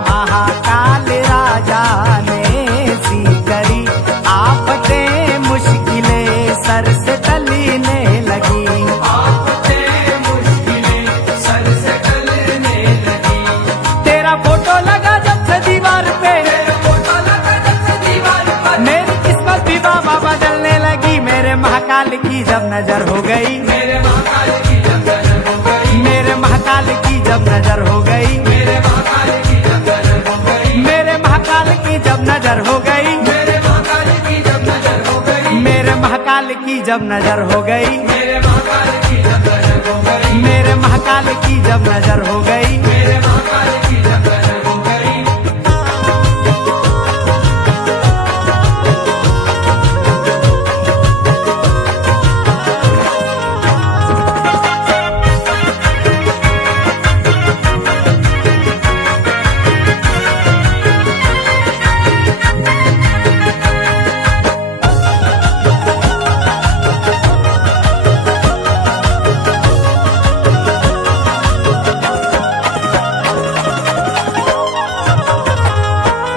महाकाल राजा ने सी करी, आफतें मुश्किलें सर से टलने लगी। आफतें मुश्किलें सर से टलने लगी। तेरा फोटो लगा जब से दीवार पे, तेरा फोटो लगा जब से दीवार पर, मेरी किस्मत भी बाबा बदलने लगी। मेरे महाकाल की जब नजर हो गई, मेरे महाकाल की जब नजर हो गई, मेरे महाकाल की जब नजर हो गई, मेरे महाकाल की जब नजर हो गई, मेरे महाकाल की जब नजर हो गई, मेरे महाकाल की जब नजर हो गई, मेरे महाकाल की जब नजर हो गई, मेरे महाकाल की जब नजर हो गई, मेरे महाकाल की जब नजर हो गई। मेरे महाकाल की जब नजर हो गई।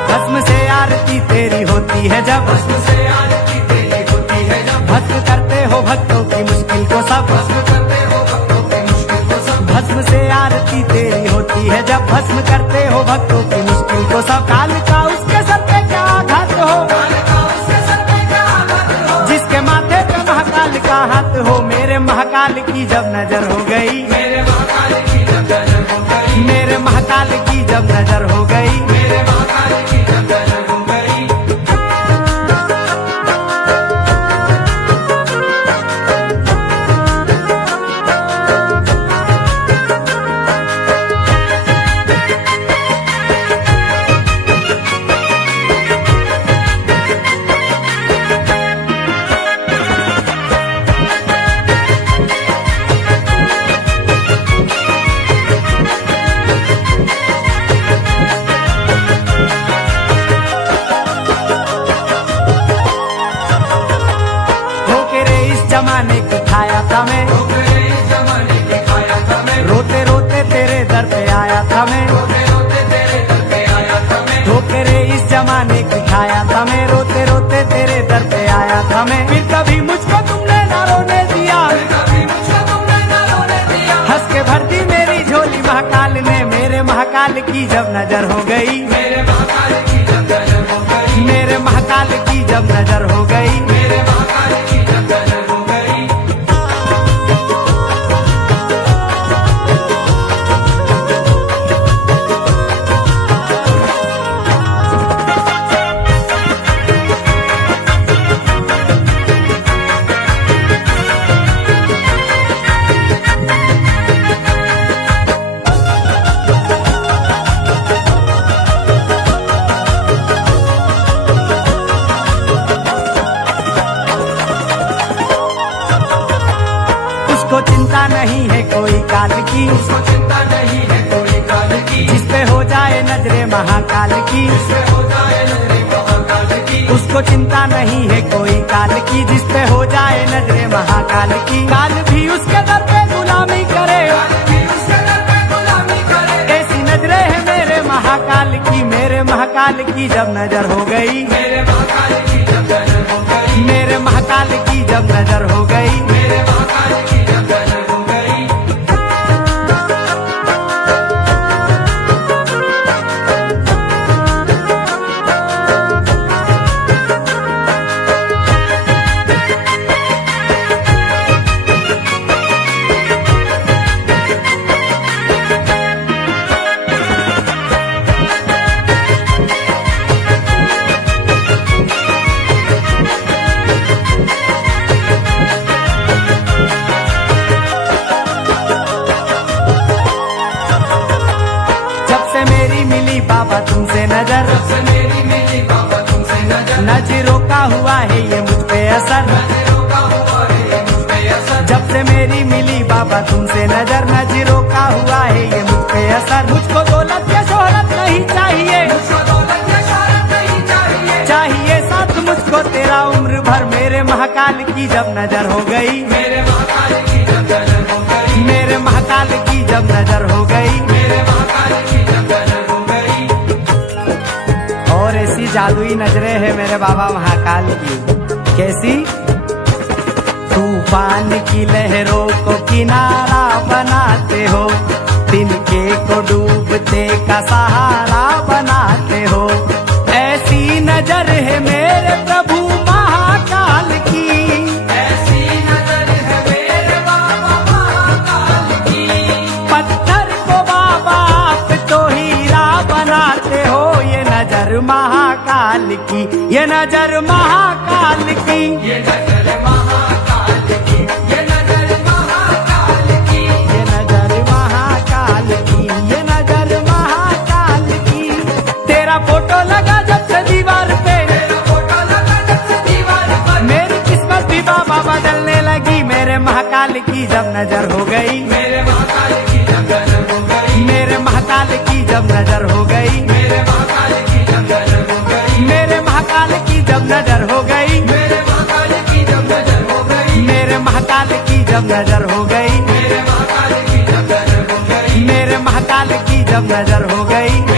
भस्म से आरती तेरी होती है जब, भस्म से आरती तेरी होती है जब, भस्म करते हो भक्तों की मुश्किल को सब। भस्म करते हो भक्तों की मुश्किल को सब। भस्म से आरती तेरी होती है जब, भस्म करते हो भक्तों की मुश्किल को सब। काल का उसके सर पे क्या आघात हो, काल का उसके सर पे क्या आघात हो, जिसके माथे पे महाकाल का हाथ हो। मेरे महाकाल की जब नजर हो गई, मेरे महाकाल की जब नजर हो गई, मेरे महाकाल की जब नजर हो गई। मेरे महाकाल की जब नजर हो गई। होके रे इस जमाने की खाया था मैं, मेरे इस जमाने की खाया था मैं, रोते रोते तेरे दर पे आया था मैं। रोते रोते तेरे दर पे आया था मैं, होके रे इस जमाने की खाया था मैं, रोते रोते तेरे दर पे आया था मैं। फिर कभी मुझको तुमने ना रोने दिया, कभी मुझको तुमने ना रोने दिया। हंस के भर दी मेरी झोली महाकाल ने। मेरे महाकाल की जब नजर हो गई, मेरे महाकाल की जब नजर हो गई, मेरे महाकाल की जब नजर हो गई। मेरे महाकाल की जब नजर हो गई। उसको चिंता नहीं है कोई काल की, उसको चिंता नहीं है कोई काल की, जिस पे हो जाए नजरे महाकाल की। जिससे हो जाए नजरे महाकाल की, उसको चिंता नहीं है कोई काल की, जिस पे हो जाए नजरे महाकाल की। काल भी उसके दर पे गुलामी करे, काल भी उसके दर पे गुलामी करे। ऐसी नजरे है मेरे महाकाल की। मेरे महाकाल की जब नजर हो गई, मेरे महाकाल की जब नजर हो गई, मेरे महाकाल की जब नजर हो गई। मेरे महाकाल की जब नजर हो गई। बाबा तुमसे नजर, जब से मेरी मिली बाबा तुमसे नजर, नजरों का हुआ है ये मुझ पे असर। नजरों का हुआ है ये मुझ पे असर। जब से मेरी मिली बाबा तुमसे नजर, नजरों का हुआ है ये मुझ पे असर। मुझको दौलत या शोहरत नहीं चाहिए, मुझको दौलत या शोहरत नहीं चाहिए, चाहिए साथ मुझको तेरा उम्र भर। मेरे महाकाल की जब नजर हो गई, मेरे महाकाल की जब नजर हो गई, मेरे महाकाल की जब नजर हो गई। मेरे महाकाल की जब नजर हो गई। बड़ी जादुई नजरें है मेरे बाबा महाकाल की। कैसी? तूफान की लहरों को किनारा बनाते हो, तिनके को डूबते का सहारा बनाते हो। ऐसी नजर है मेरे प्रभु महाकाल की, ऐसी नजर है मेरे बाबा महाकाल की। पत्थर को बाबा आप तो हीरा बनाते हो। ये नजर महाकाल की, ये नजर महाकाल की, ये नजर महाकाल की, ये नजर महाकाल की। ये नजर महाकाल की, ये नजर महाकाल की। तेरा फोटो लगा जब से दीवार पे, तेरा फोटो लगा जब से दीवार पर, मेरी किस्मत भी बाबा बदलने लगी। मेरे महाकाल की जब नजर हो गई, मेरे महाकाल की जब नजर हो गई, मेरे महाकाल की जब नजर हो गई, मेरे महाकाल की जब नजर हो गई, मेरे महाकाल की जब नजर हो गई, मेरे महाकाल की जब नजर हो गई, मेरे महाकाल की जब नजर हो गई, मेरे महाकाल की जब नजर हो गई, मेरे महाकाल की जब नजर हो गई।